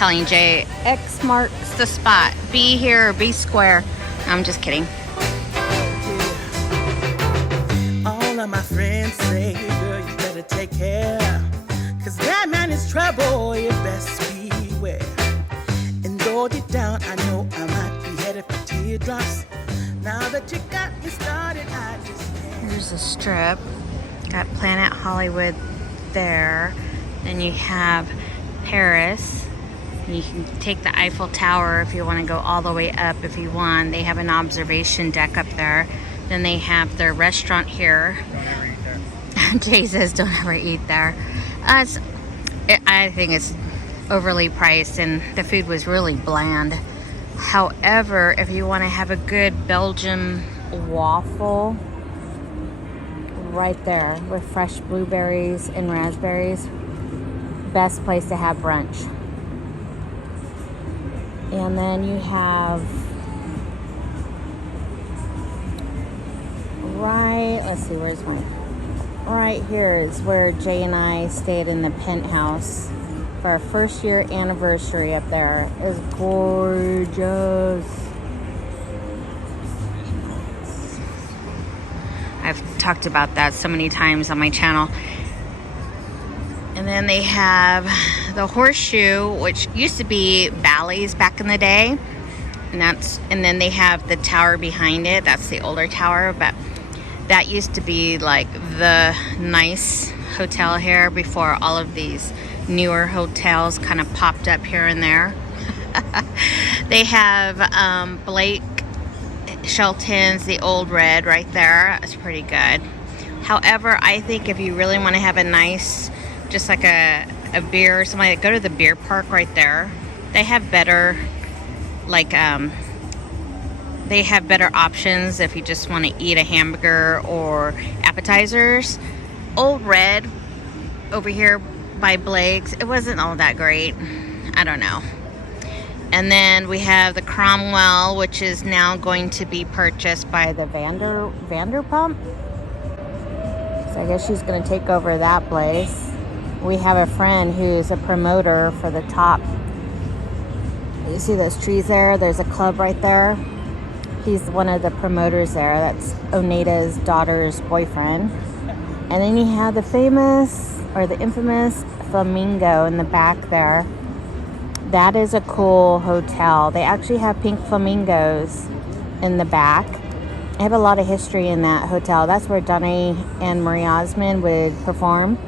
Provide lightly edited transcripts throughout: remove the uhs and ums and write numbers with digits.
telling Jay, X marks the spot. Be here or be square. I'm just kidding. All of my friends say, girl, you better take care. Cause that man is trouble, you best beware. And though deep down, I know I might be headed for teardrops. Now that you got me started, I just can't. Here's a strip. Got Planet Hollywood there. Then you have Paris. You can take the Eiffel Tower if you want to go all the way up if you want. They have an observation deck up there. Then they have their restaurant here. Don't ever eat there. Jay says don't ever eat there. I think it's overly priced and the food was really bland. However, if you want to have a good Belgian waffle, right there with fresh blueberries and raspberries, best place to have brunch. And then you have let's see, where's mine? Right here is where Jay and I stayed in the penthouse for our first year anniversary up there. It was gorgeous. I've talked about that so many times on my channel. And then they have the Horseshoe, which used to be Bally's back in the day. And then they have the tower behind it. That's the older tower, but that used to be like the nice hotel here before all of these newer hotels kind of popped up here and there. They have Blake Shelton's The Old Red right there. That's pretty good. However, I think if you really want to have a nice, just like a beer or something like that, go to the beer park right there. They have better, like, they have better options if you just want to eat a hamburger or appetizers. Old Red over here by Blake's, it wasn't all that great. I don't know. And then we have the Cromwell, which is now going to be purchased by the Vanderpump. So I guess she's going to take over that place. We have a friend who's a promoter for the top. You see those trees there? There's a club right there. He's one of the promoters there. That's Oneida's daughter's boyfriend. And then you have the famous, or the infamous, Flamingo in the back there. That is a cool hotel. They actually have pink flamingos in the back. I have a lot of history in that hotel. That's where Donnie and Marie Osmond would perform.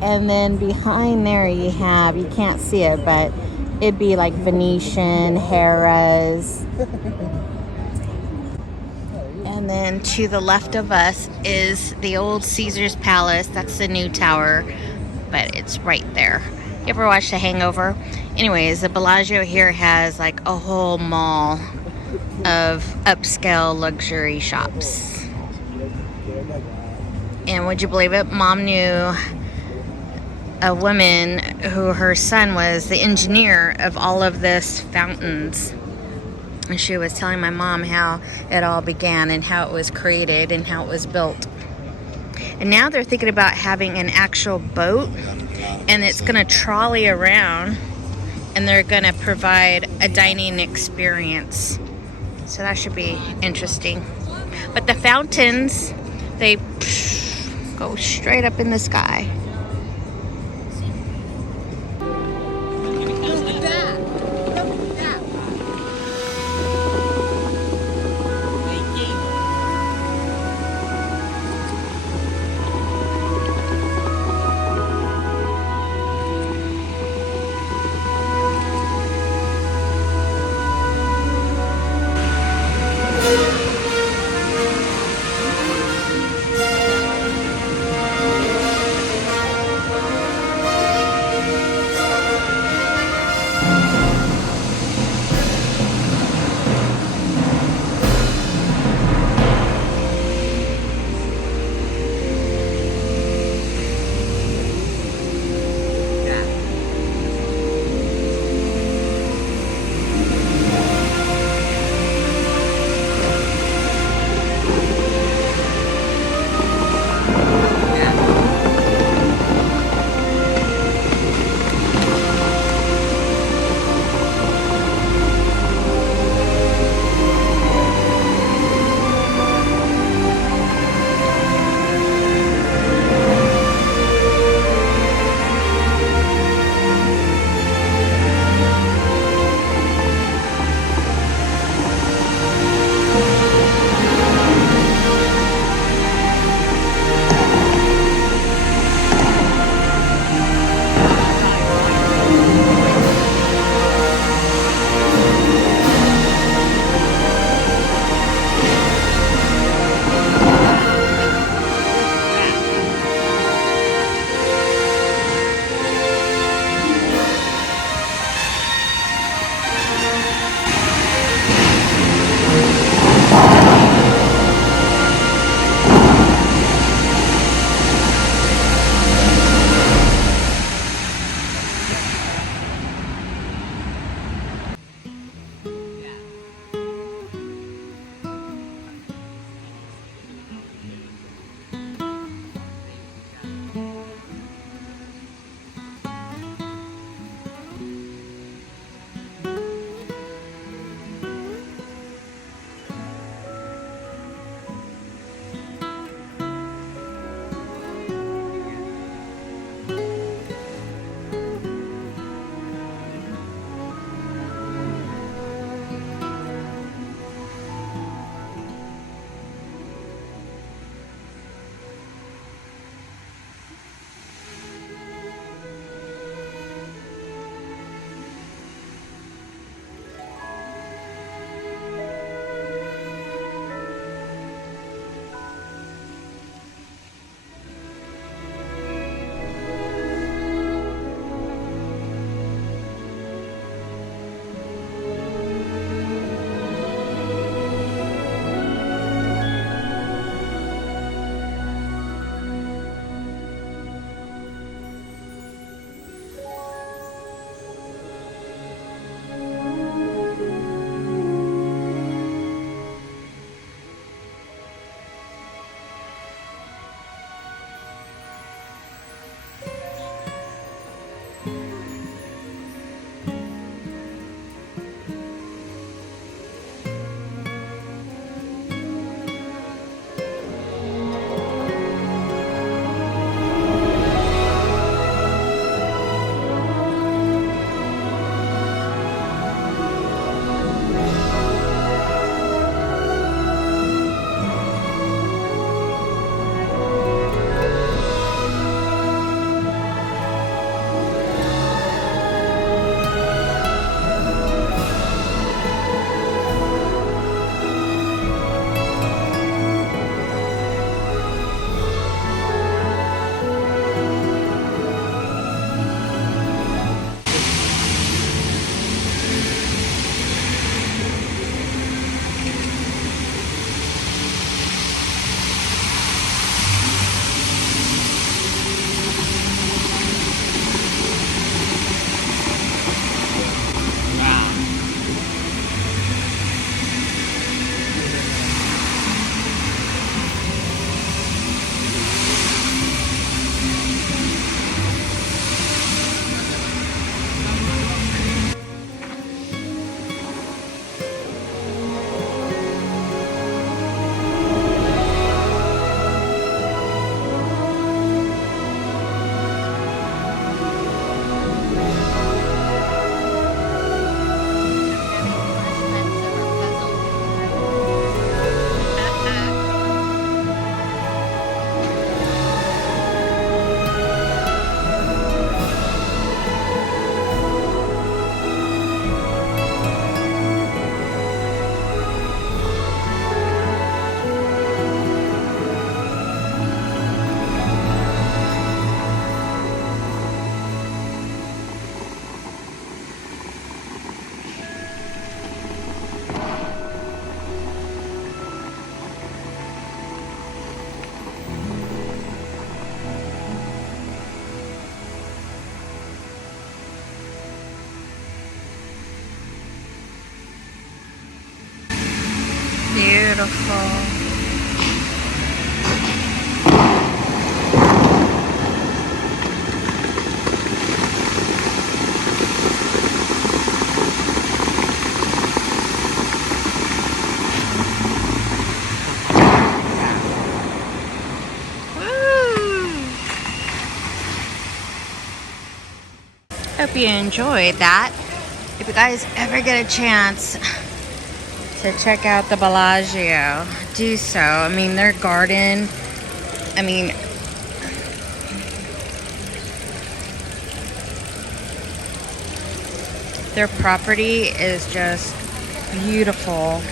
And then behind there you have, you can't see it, but it'd be like Venetian, Harrah's. And then to the left of us is the old Caesar's Palace. That's the new tower, but it's right there. You ever watched The Hangover? Anyways, the Bellagio here has like a whole mall of upscale luxury shops. And would you believe it? Mom knew a woman who her son was the engineer of all of this fountains. And she was telling my mom how it all began and how it was created and how it was built. And now they're thinking about having an actual boat, and it's going to trolley around, and they're going to provide a dining experience. So that should be interesting. But the fountains, they go straight up in the sky. beautiful. Hope you enjoyed that. If you guys ever get a chance to check out the Bellagio, do so. I mean, their garden, I mean, their property is just beautiful.